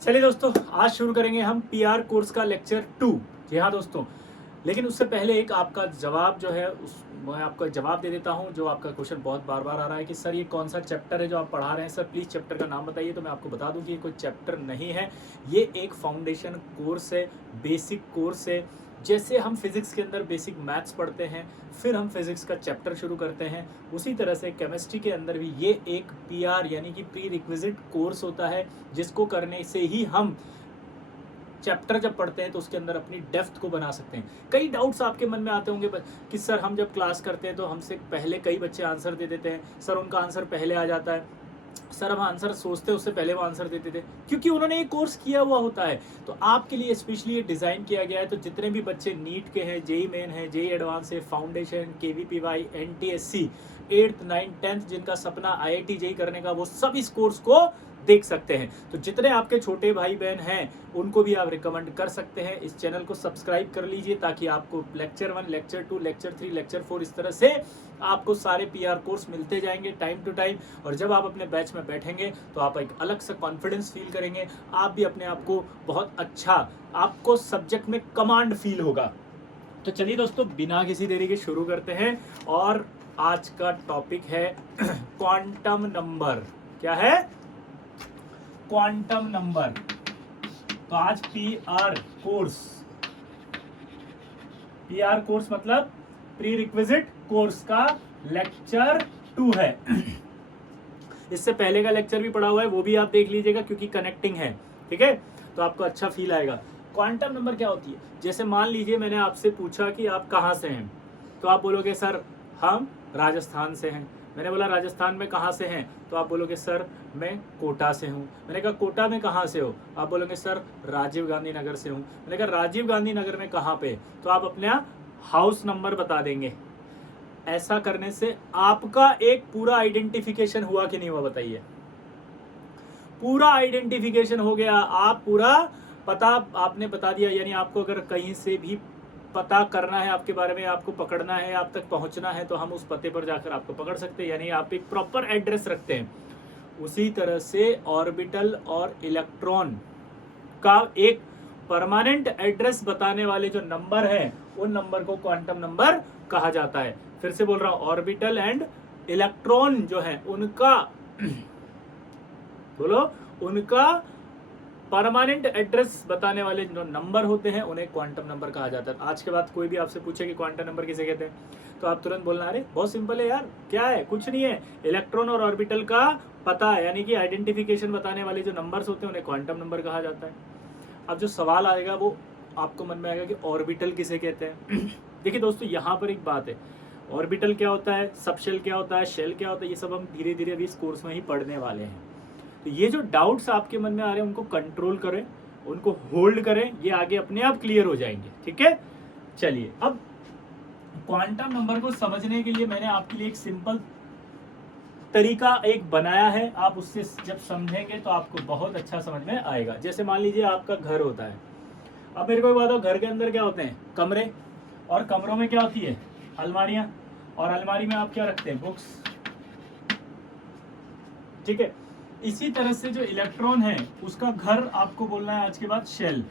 चलिए दोस्तों, आज शुरू करेंगे हम पीआर कोर्स का लेक्चर 2। जी हाँ दोस्तों, लेकिन उससे पहले एक आपका जवाब जो है उस मैं आपको जवाब दे देता हूँ। जो आपका क्वेश्चन बहुत बार बार आ रहा है कि सर ये कौन सा चैप्टर है जो आप पढ़ा रहे हैं, सर प्लीज़ चैप्टर का नाम बताइए। तो मैं आपको बता दूं कि ये कोई चैप्टर नहीं है, ये एक फाउंडेशन कोर्स है, बेसिक कोर्स है। जैसे हम फिज़िक्स के अंदर बेसिक मैथ्स पढ़ते हैं, फिर हम फिज़िक्स का चैप्टर शुरू करते हैं, उसी तरह से केमिस्ट्री के अंदर भी ये एक पीआर यानी कि प्री रिक्विजिट कोर्स होता है, जिसको करने से ही हम चैप्टर जब पढ़ते हैं तो उसके अंदर अपनी डेप्थ को बना सकते हैं। कई डाउट्स आपके मन में आते होंगे कि सर हम जब क्लास करते हैं तो हमसे पहले कई बच्चे आंसर दे देते हैं, सर उनका आंसर पहले आ जाता है, सर हम आंसर सोचते हैं उससे पहले वो आंसर देते थे, क्योंकि उन्होंने ये कोर्स किया हुआ होता है। तो आपके लिए स्पेशली ये डिज़ाइन किया गया है। तो जितने भी बच्चे नीट के हैं, जेई मेन है, जेई एडवांस है, foundation, KVPY, NTSC, 8th 9th 10th जिनका सपना आईआईटी जेई करने का, वो सब इस कोर्स को देख सकते हैं। तो जितने आपके छोटे भाई बहन हैं उनको भी आप रिकमेंड कर सकते हैं। इस चैनल को सब्सक्राइब कर लीजिए ताकि आपको लेक्चर 1, लेक्चर 2, लेक्चर 3, लेक्चर 4 इस तरह से आपको सारे पीआर कोर्स मिलते जाएंगे टाइम टू टाइम। और जब आप अपने बैच में बैठेंगे तो आप एक अलग सा कॉन्फिडेंस फील करेंगे, आप भी अपने आप को बहुत अच्छा, आपको सब्जेक्ट में कमांड फील होगा। तो चलिए दोस्तों, बिना किसी देरी के शुरू करते हैं। और आज का टॉपिक है क्वांटम नंबर। क्या है? Quantum number. तो आज पीआर कोर्स मतलब प्री रिक्विजिट कोर्स का लेक्चर 2 है। इससे पहले का लेक्चर भी पढ़ा हुआ है, वो भी आप देख लीजिएगा क्योंकि कनेक्टिंग है। ठीक है, तो आपको अच्छा फील आएगा। क्वांटम नंबर क्या होती है? जैसे मान लीजिए मैंने आपसे पूछा कि आप कहाँ से हैं, तो आप बोलोगे सर हम राजस्थान से हैं। मैंने बोला राजस्थान में कहाँ से हैं, तो आप बोलोगे सर मैं कोटा से हूँ। मैंने कहा कोटा में कहाँ से हो, आप बोलोगे सर राजीव गांधी नगर से हूँ। मैंने कहा राजीव गांधी नगर में कहाँ पे, तो आप अपने हाउस नंबर बता देंगे। ऐसा करने से आपका एक पूरा आइडेंटिफिकेशन हुआ कि नहीं हुआ, बताइए? पूरा आइडेंटिफिकेशन हो गया। आप पूरा पता आपने बता दिया। यानी आपको अगर कहीं से भी पता करना है आपके बारे में, आपको पकड़ना है, आप तक पहुंचना है, तो हम उस पते पर जाकर आपको पकड़ सकते हैं। यानी आप एक प्रॉपर एड्रेस रखते हैं। उसी तरह से ऑर्बिटल और इलेक्ट्रॉन का एक परमानेंट एड्रेस बताने वाले जो नंबर हैं, उन नंबर को क्वांटम नंबर कहा जाता है। फिर से बोल रहा हूं, ऑर्बिटल एंड इलेक्ट्रॉन जो है उनका बोलो, उनका परमानेंट एड्रेस बताने वाले जो नंबर होते हैं उन्हें क्वांटम नंबर कहा जाता है। आज के बाद कोई भी आपसे पूछे कि क्वांटम नंबर किसे कहते हैं, तो आप तुरंत बोलना अरे बहुत सिंपल है यार, क्या है, कुछ नहीं है, इलेक्ट्रॉन और ऑर्बिटल का पता है, यानी कि आइडेंटिफिकेशन बताने वाले जो नंबर्स होते हैं उन्हें क्वांटम नंबर कहा जाता है। अब जो सवाल आएगा वो आपको मन में आएगा कि ऑर्बिटल किसे कहते हैं। देखिए दोस्तों, यहाँ पर एक बात है, ऑर्बिटल क्या होता है, सबशेल क्या होता है, शेल क्या होता है, ये सब हम धीरे धीरे अभी इस कोर्स में ही पढ़ने वाले हैं। तो ये जो डाउट्स आपके मन में आ रहे हैं उनको कंट्रोल करें, उनको होल्ड करें, ये आगे अपने आप क्लियर हो जाएंगे। ठीक है, चलिए अब क्वांटम नंबर को समझने के लिए मैंने आपके लिए एक सिंपल तरीका एक बनाया है। आप उससे जब समझेंगे तो आपको बहुत अच्छा समझ में आएगा। जैसे मान लीजिए आपका घर होता है। अब मेरे को एक बात हो, घर के अंदर क्या होते हैं, कमरे, और कमरों में क्या होती है, अलमारियां, और अलमारी में आप क्या रखते हैं, बुक्स। ठीक है, इसी तरह से जो इलेक्ट्रॉन है उसका घर आपको बोलना है आज के बाद शेल।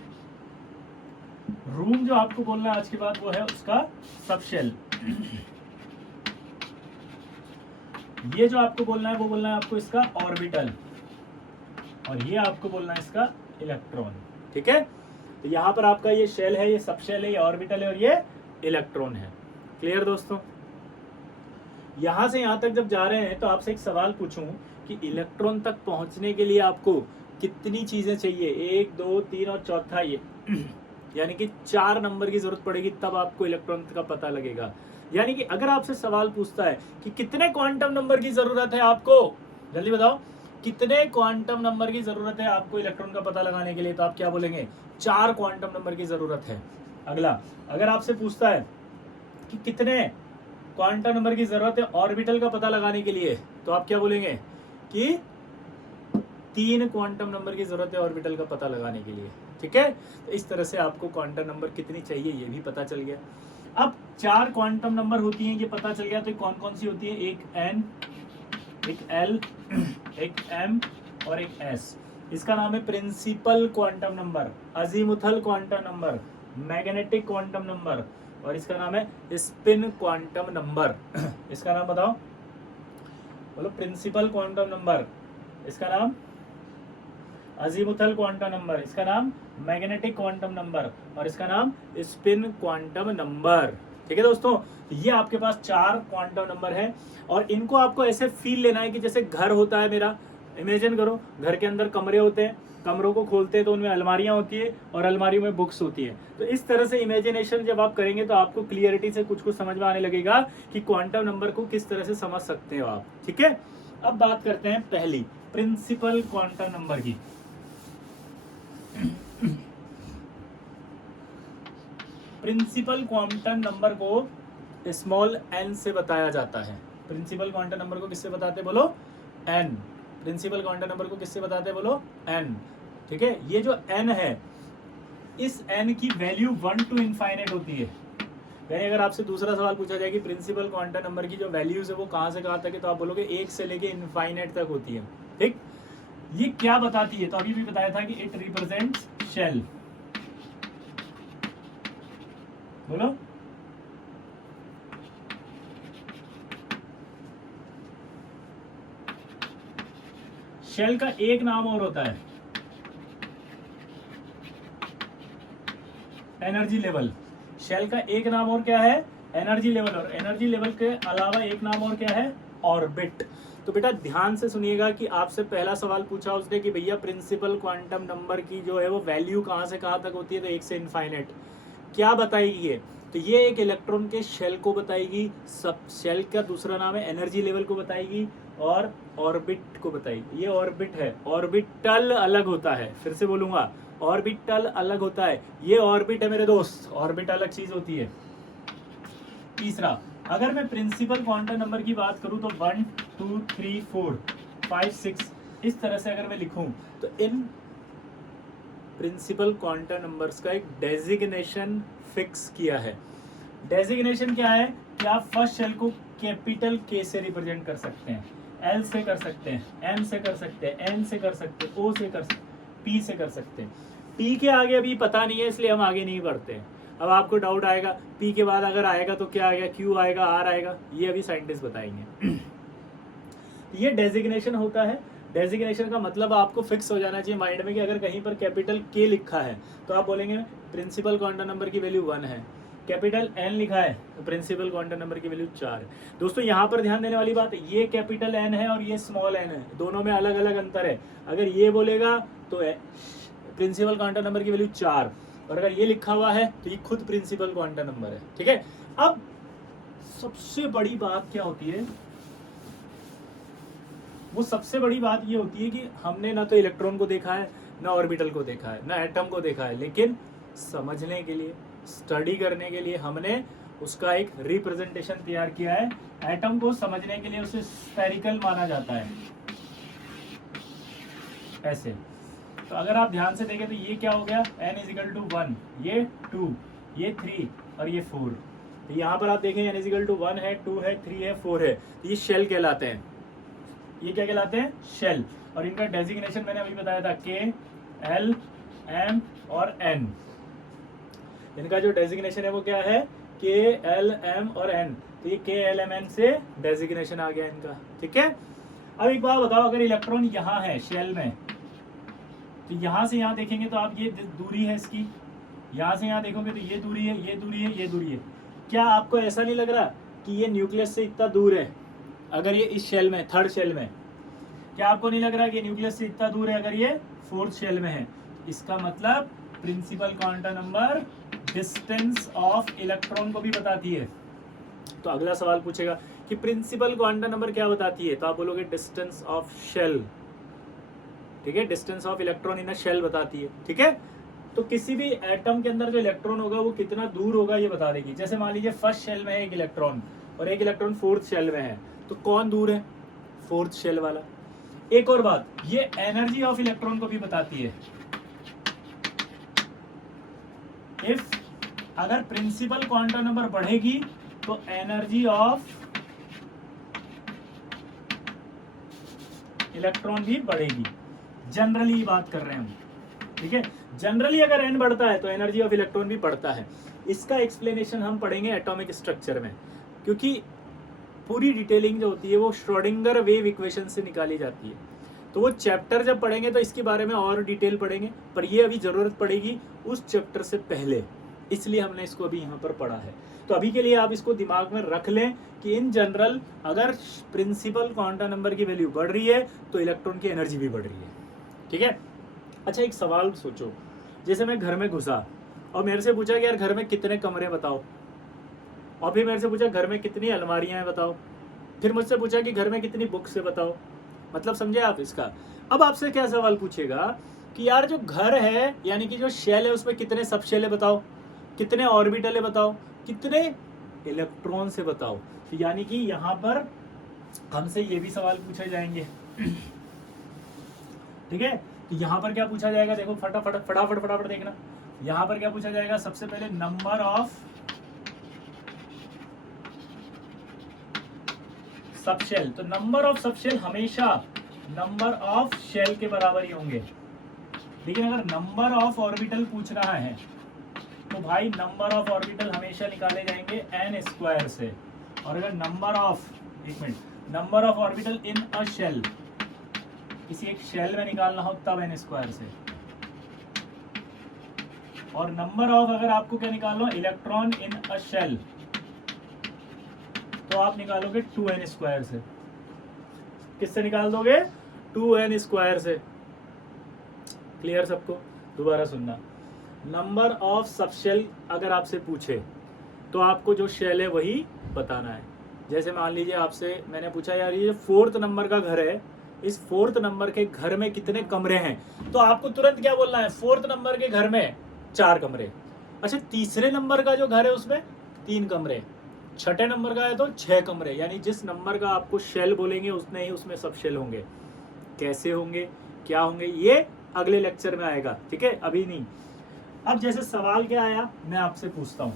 रूम जो आपको बोलना है आज के बाद वो है उसका सब शेल। ये जो आपको बोलना है वो बोलना है आपको इसका ऑर्बिटल, और ये आपको बोलना है इसका इलेक्ट्रॉन। ठीक है, तो यहां पर आपका ये शेल है, ये सब शेल है, ये ऑर्बिटल है और ये इलेक्ट्रॉन है। क्लियर दोस्तों? यहां से यहां तक जब जा रहे हैं तो आपसे एक सवाल पूछूं कि इलेक्ट्रॉन तक पहुंचने के लिए आपको कितनी चीजें चाहिए, 1, 2, 3 और चौथा ये यानी कि 4 नंबर की जरूरत पड़ेगी, तब आपको इलेक्ट्रॉन का पता लगेगा। यानी कि अगर आपसे सवाल पूछता है कि कितने क्वांटम नंबर की जरूरत है आपको, जल्दी बताओ कितने क्वांटम नंबर की जरूरत है आपको इलेक्ट्रॉन का पता लगाने के लिए, तो आप क्या बोलेंगे, 4 क्वांटम नंबर की जरूरत है। अगला, अगर आपसे पूछता है कि कितने क्वांटम नंबर की जरूरत है ऑर्बिटल का पता लगाने के लिए, तो आप क्या बोलेंगे कि 3 क्वांटम नंबर की जरूरत है ऑर्बिटल का पता लगाने के लिए। ठीक है, तो इस तरह से आपको क्वांटम नंबर कितनी चाहिए ये भी पता चल गया। अब 4 क्वांटम नंबर होती हैं ये पता चल गया, तो कौन कौन सी होती है, एक N, एक L, एक M और एक S। इसका नाम है principal quantum number, azimuthal quantum number, magnetic quantum number, और इसका नाम है स्पिन क्वांटम नंबर। इसका नाम बताओ, बोलो। प्रिंसिपल क्वांटम नंबर, इसका नाम अजीमुथल क्वांटम नंबर, इसका नाम मैग्नेटिक क्वांटम नंबर, और इसका नाम स्पिन क्वांटम नंबर। ठीक है दोस्तों, ये आपके पास 4 क्वांटम नंबर है, और इनको आपको ऐसे फील लेना है कि जैसे घर होता है मेरा। इमेजिन करो, घर के अंदर कमरे होते हैं, कमरों को खोलते हैं तो उनमें अलमारियां होती है, और अलमारियों में बुक्स होती है। तो इस तरह से इमेजिनेशन जब आप करेंगे तो आपको क्लियरिटी से कुछ कुछ समझ में आने लगेगा कि क्वांटम नंबर को किस तरह से समझ सकते हो आप। ठीक है, अब बात करते हैं पहली प्रिंसिपल क्वांटम नंबर की। प्रिंसिपल क्वांटम नंबर को स्मॉल n से बताया जाता है। प्रिंसिपल क्वांटम नंबर को किससे बताते हैं, बोलो? n। प्रिंसिपल क्वांटम नंबर को किससे बताते हैं, बोलो? n। ठीक है, ये जो n है, इस n की वैल्यू 1 to इनफाइनाइट होती है। यानी अगर आपसे दूसरा सवाल पूछा जाए कि प्रिंसिपल क्वांटम नंबर की जो वैल्यूज है वो कहाँ से कहाँ तक है, तो आप बोलोगे 1 से लेके इनफाइनाइट तक होती है। ठीक, ये क्या बताती है? तो अभी भी बताया था कि इट रिप्रेजेंट्स शेल। बोलो, शेल का एक नाम और होता है एनर्जी लेवल। शेल का एक नाम और क्या है? Energy level. और एनर्जी लेवल के अलावा एक नाम और क्या है? ऑर्बिट। तो बेटा ध्यान से सुनिएगा कि आपसे पहला सवाल पूछा उसने कि भैया प्रिंसिपल क्वांटम नंबर की जो है वो वैल्यू कहाँ से कहाँ तक होती है, तो 1 से इनफाइनाइट। क्या बताएगी ये? तो ये एक इलेक्ट्रॉन के शेल को बताएगी, सब शेल का दूसरा नाम है एनर्जी लेवल को बताएगी, और ऑर्बिट को बताएगी। ये ऑर्बिट है, ऑर्बिटल अलग होता है। फिर से बोलूंगा, ऑर्बिटल अलग होता है। ये ऑर्बिट है मेरे दोस्त, ऑर्बिट अलग चीज होती है। तीसरा, अगर मैं प्रिंसिपल क्वांटम नंबर की बात करूं तो 1 2 3 4 5 6 इस तरह से अगर मैं लिखूं, तो इन प्रिंसिपल क्वांटम नंबर्स का एक डेजिग्नेशन फिक्स किया है। डेजिग्नेशन क्या है कि आप फर्स्ट शेल को कैपिटल के से रिप्रेजेंट कर सकते हैं, एल से कर सकते हैं, एम से कर सकते हैं, एन से कर सकते हैं, ओ से कर सकते हैं, पी से कर सकते हैं। पी के आगे अभी पता नहीं है, इसलिए हम आगे नहीं बढ़ते हैं। अब आपको डाउट आएगा पी के बाद अगर आएगा तो क्या आएगा, क्यू आएगा, आर आएगा, ये अभी साइंटिस्ट बताएंगे। ये डेजिग्नेशन होता है। डेजिग्नेशन का मतलब आपको फिक्स हो जाना चाहिए माइंड में कि अगर कहीं पर कैपिटल के लिखा है तो आप बोलेंगे प्रिंसिपल क्वांटम नंबर की वैल्यू 1 है। कैपिटल एन लिखा है तो प्रिंसिपल क्वांटम नंबर की वैल्यू 4 है। दोस्तों यहाँ पर ध्यान देने वाली बात, ये कैपिटल एन है और ये स्मॉल एन है, दोनों में अलग अलग अंतर है। अगर ये बोलेगा तो प्रिंसिपल क्वांटम नंबर की वैल्यू 4, और अगर ये लिखा हुआ है तो ये खुद प्रिंसिपल क्वांटम नंबर है। ठीक है, अब सबसे बड़ी बात क्या होती है? वो सबसे बड़ी बात ये होती है कि हमने ना तो इलेक्ट्रॉन को देखा है, ना ऑर्बिटल को देखा है, ना एटम को देखा है, लेकिन समझने के लिए, स्टडी करने के लिए हमने उसका एक रिप्रेजेंटेशन तैयार किया है। एटम को समझने के लिए उसे स्फेरिकल माना जाता है, ऐसे। तो अगर आप ध्यान से देखें तो ये क्या हो गया, n इजिकल टू 1, ये 2, ये 3 और ये 4। तो यहाँ पर आप देखें n इजिकल टू 1 है, 2 है, 3 है, 4 है, तो ये शेल कहलाते हैं। ये क्या कहलाते हैं? शेल। और इनका डेजिग्नेशन मैंने अभी बताया था, के, एल, एम और एन। इनका जो डेजिग्नेशन है वो क्या है? के, एल, एम और एन। तो ये के, एल, एम, एन से डेजिग्नेशन आ गया इनका। ठीक है, अब एक बात बताओ, अगर इलेक्ट्रॉन यहाँ है शेल में, तो यहाँ से यहाँ देखेंगे तो आप ये दूरी है इसकी, यहाँ से यहाँ देखोगे तो ये दूरी है, ये दूरी है, ये दूरी है। क्या आपको ऐसा नहीं लग रहा कि ये न्यूक्लियस से इतना दूर है? अगर ये इस शेल में, थर्ड शेल में, क्या आपको नहीं लग रहा कि न्यूक्लियस से इतना दूर है अगर ये फोर्थ शेल में है? इसका मतलब principal quantum number distance of electron को भी बताती है। तो अगला सवाल पूछेगा कि प्रिंसिपल क्वांटम नंबर क्या बताती है, तो आप बोलोगे डिस्टेंस ऑफ शेल। ठीक है, distance of electron in a shell बताती है। ठीक है, तो किसी भी एटम के अंदर जो इलेक्ट्रॉन होगा वो कितना दूर होगा ये बता देगी। जैसे मान लीजिए फर्स्ट शेल में है एक इलेक्ट्रॉन और एक इलेक्ट्रॉन फोर्थ शेल में है, तो कौन दूर है? फोर्थ शेल वाला। एक और बात, ये एनर्जी ऑफ इलेक्ट्रॉन को भी बताती है। इफ अगर प्रिंसिपल क्वांटम नंबर बढ़ेगी तो एनर्जी ऑफ इलेक्ट्रॉन भी बढ़ेगी। जनरली बात कर रहे हैं हम, ठीक है। जनरली अगर n बढ़ता है तो एनर्जी ऑफ इलेक्ट्रॉन भी बढ़ता है। इसका एक्सप्लेनेशन हम पढ़ेंगे एटॉमिक स्ट्रक्चर में, क्योंकि पूरी डिटेलिंग जो होती है वो श्रोडिंगर वेव इक्वेशन से निकाली जाती है। तो वो चैप्टर जब पढ़ेंगे तो इसके बारे में और डिटेल पढ़ेंगे, पर ये अभी ज़रूरत पड़ेगी उस चैप्टर से पहले, इसलिए हमने इसको अभी यहाँ पर पढ़ा है। तो अभी के लिए आप इसको दिमाग में रख लें कि इन जनरल अगर प्रिंसिपल क्वांटम नंबर की वैल्यू बढ़ रही है तो इलेक्ट्रॉन की एनर्जी भी बढ़ रही है, ठीक है। अच्छा, एक सवाल सोचो, जैसे मैं घर में घुसा और मेरे से पूछा कि यार घर में कितने कमरे बताओ, और फिर मेरे से पूछा घर में कितनी अलमारियां हैं बताओ, फिर मुझसे पूछा कि घर में कितनी बुक्स है बताओ, मतलब समझे आप इसका। अब आपसे क्या सवाल पूछेगा कि यार जो घर है यानी कि जो शेल है उसमें कितने सब शेल है बताओ, कितने ऑर्बिटल है बताओ, कितने इलेक्ट्रॉन से बताओ। तो यानी कि यहाँ पर हमसे ये भी सवाल पूछे जाएंगे, ठीक है। तो यहाँ पर क्या पूछा जाएगा, देखो फटाफट फटाफट फटाफट देखना। यहाँ पर क्या पूछा जाएगा, सबसे पहले नंबर ऑफ सबशेल। तो नंबर ऑफ सबशेल हमेशा नंबर ऑफ शेल के बराबर ही होंगे, लेकिन अगर नंबर ऑफ ऑर्बिटल पूछ रहा है तो भाई नंबर ऑफ ऑर्बिटल हमेशा निकाले जाएंगे n स्क्वायर से। और अगर नंबर ऑफ, एक minute, number of orbital in a shell, किसी एक शेल में निकालना हो तब n स्क्वायर से। और नंबर ऑफ अगर आपको क्या निकालना हो, इलेक्ट्रॉन इन अ शेल, तो आप निकालोगे 2n स्क्वायर से। किससे निकाल दोगे, 2n स्क्वायर से। क्लियर सबको, दोबारा सुनना। नंबर ऑफ सबशेल अगर आपसे पूछे तो आपको जो शेल है वही बताना है। जैसे मान लीजिए आपसे मैंने पूछा यार ये 4th नंबर का घर है, इस 4th नंबर के घर में कितने कमरे हैं, तो आपको तुरंत क्या बोलना है, 4th नंबर के घर में 4 कमरे। अच्छा, तीसरे नंबर का जो घर है उसमें 3 कमरे, छठे नंबर का है तो 6 कमरे। यानी जिस नंबर का आपको शेल बोलेंगे उतने ही उसमें सब शेल होंगे। कैसे होंगे, क्या होंगे, ये अगले लेक्चर में आएगा, ठीक है, अभी नहीं। अब जैसे सवाल क्या आया, मैं आपसे पूछता हूं।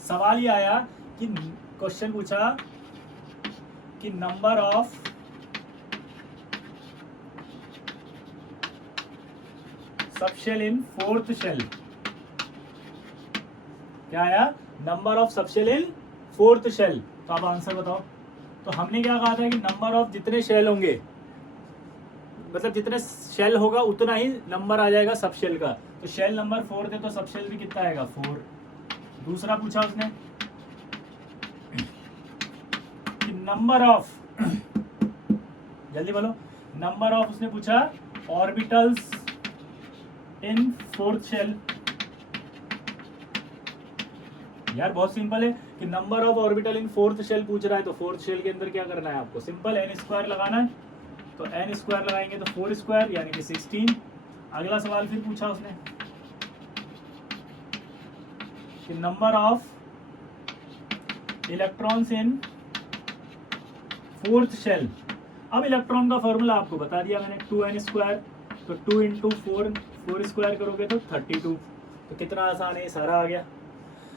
सवाल ये आया कि क्वेश्चन पूछा कि number of subshell in 4th shell. क्या आया, number of subshell in 4th shell. तो आप आंसर बताओ। तो हमने क्या कहा था कि नंबर ऑफ जितने शेल होंगे, मतलब जितने शेल होगा उतना ही नंबर आ जाएगा सबशेल का। तो शेल नंबर 4 थे तो सबशेल भी कितना आएगा, 4। दूसरा पूछा उसने कि नंबर ऑफ, जल्दी बोलो, नंबर ऑफ उसने पूछा ऑर्बिटल्स इन 4th शेल। यार बहुत सिंपल है कि number of orbital in 4th shell पूछ रहा है, तो 4th शेल के अंदर क्या करना है आपको, सिंपल n स्क्वायर लगाना है। तो n स्क्वायर लगाएंगे तो 4 स्क्वायर यानी कि 16। अगला सवाल फिर पूछा उसने कि number of electrons in 4th shell. अब इलेक्ट्रॉन का फॉर्मूला आपको बता दिया मैंने, 2n स्क्वायर। तो 2 इंटू 4 स्क्वायर करोगे तो 32। तो कितना आसान है, सारा आ गया।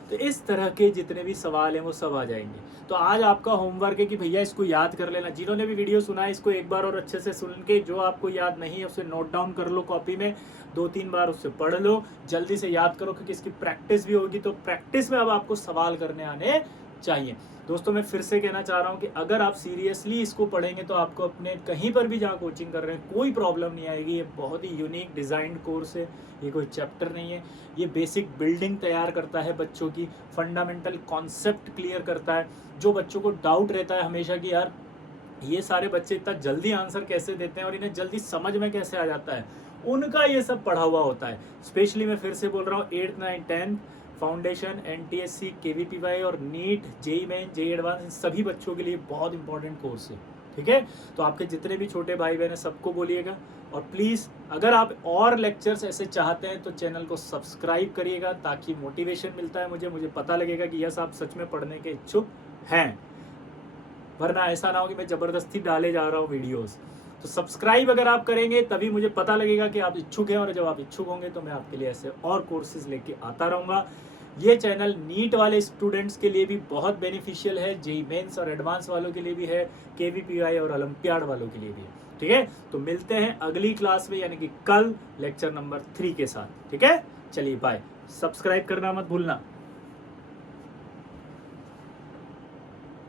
तो इस तरह के जितने भी सवाल हैं वो सब आ जाएंगे। तो आज आपका होमवर्क है कि भैया इसको याद कर लेना। जिन्होंने भी वीडियो सुना है इसको एक बार और अच्छे से सुन के, जो आपको याद नहीं है उसे नोट डाउन कर लो कॉपी में, 2-3 बार उससे पढ़ लो, जल्दी से याद करो, क्योंकि इसकी प्रैक्टिस भी होगी। तो प्रैक्टिस में अब आपको सवाल करने आने चाहिए। दोस्तों मैं फिर से कहना चाह रहा हूँ कि अगर आप सीरियसली इसको पढ़ेंगे तो आपको अपने कहीं पर भी जहाँ कोचिंग कर रहे हैं कोई प्रॉब्लम नहीं आएगी। ये बहुत ही यूनिक डिज़ाइंड कोर्स है, ये कोई चैप्टर नहीं है। ये बेसिक बिल्डिंग तैयार करता है बच्चों की, फंडामेंटल कॉन्सेप्ट क्लियर करता है। जो बच्चों को डाउट रहता है हमेशा कि यार ये सारे बच्चे इतना जल्दी आंसर कैसे देते हैं और इन्हें जल्दी समझ में कैसे आ जाता है, उनका ये सब पढ़ा हुआ होता है। स्पेशली मैं फिर से बोल रहा हूँ 8th 9th 10th foundation, NTSC, KVPY और NEET, JEE main, JEE advance, इन सभी बच्चों के लिए बहुत इंपॉर्टेंट कोर्स है, ठीक है। तो आपके जितने भी छोटे भाई बहन हैं सबको बोलिएगा। और प्लीज़ अगर आप और लेक्चर्स ऐसे चाहते हैं तो चैनल को सब्सक्राइब करिएगा, ताकि मोटिवेशन मिलता है मुझे पता लगेगा कि यस आप सच में पढ़ने के इच्छुक हैं। वरना ऐसा ना हो कि मैं ज़बरदस्ती डाले जा रहा हूँ वीडियोस। तो सब्सक्राइब अगर आप करेंगे तभी मुझे पता लगेगा कि आप इच्छुक हैं, और जब आप इच्छुक होंगे तो मैं आपके लिए ऐसे और कोर्सेज लेके आता रहूँगा। ये चैनल नीट वाले स्टूडेंट्स के लिए भी बहुत बेनिफिशियल है, JEE मेंस और एडवांस वालों के लिए भी है, KVPY और ओलंपियाड वालों के लिए भी है। ठीक है, तो मिलते हैं अगली क्लास में यानी कि कल लेक्चर नंबर 3 के साथ। ठीक है, चलिए बाय। सब्सक्राइब करना मत भूलना।